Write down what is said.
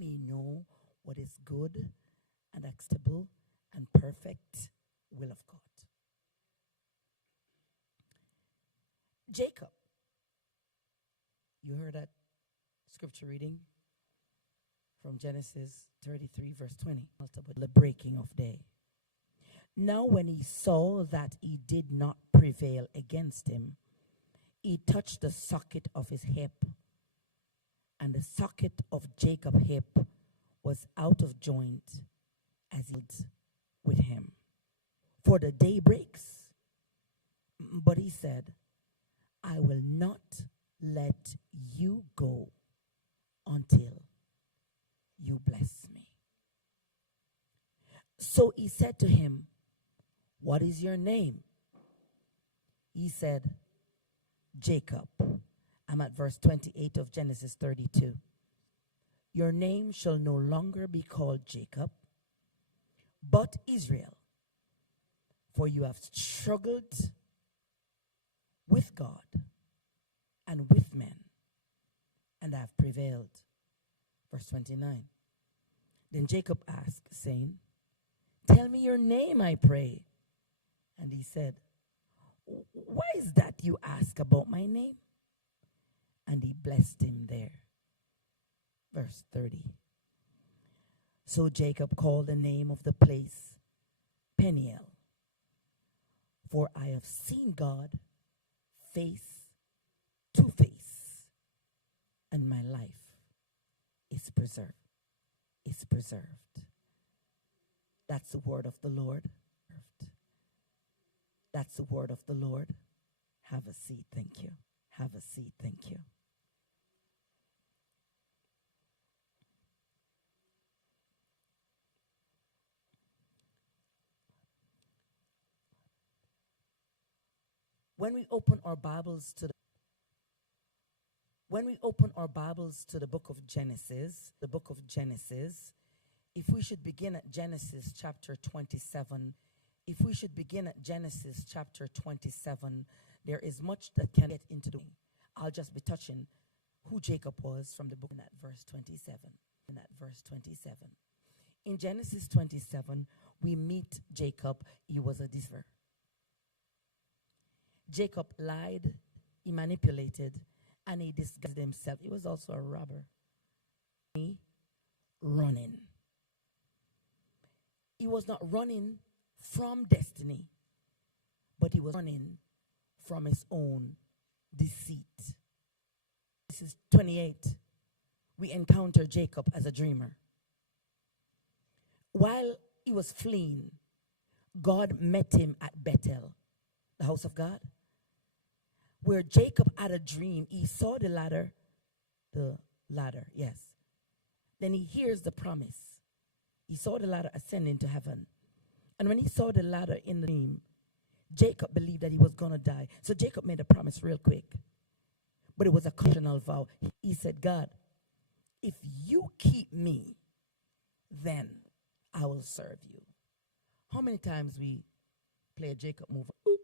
may know what is good and acceptable and perfect will of God. Jacob, you heard that scripture reading from Genesis 33 verse 20, the breaking of day. Now when he saw that he did not prevail against him, he touched the socket of his hip, and the socket of Jacob's hip was out of joint as he did with him. For the day breaks. But he said, I will not let you go until you bless me. So he said to him, what is your name? He said, Jacob. I'm at verse 28 of Genesis 32. Your name shall no longer be called Jacob, but Israel, for you have struggled with God and with men, and have prevailed. Verse 29. Then Jacob asked, saying, tell me your name, I pray. And he said, why is that you ask about my name? And he blessed him there. Verse 30. So Jacob called the name of the place Peniel, for I have seen God face to face, and my life is preserved. Is preserved. That's the word of the Lord. That's the word of the Lord. Have a seat, thank you. Have a seat, thank you. When we open our Bibles to the book of Genesis, if we should begin at Genesis chapter 27, there is much that can get into the. I'll just be touching who Jacob was from the book in that verse 27. In Genesis 27, we meet Jacob. He was a deceiver. Jacob lied, he manipulated, and he disguised himself. He was also a robber. Running. He was not running from destiny, but he was running from his own deceit. This is 28. We encounter Jacob as a dreamer. While he was fleeing, God met him at Bethel, the house of God, where Jacob had a dream. He saw the ladder, yes. Then he hears the promise. He saw the ladder ascending to heaven. And when he saw the ladder in the dream, Jacob believed that he was going to die. So Jacob made a promise real quick. But it was a conditional vow. He said, God, if you keep me, then I will serve you. How many times we play a Jacob move? Ooh,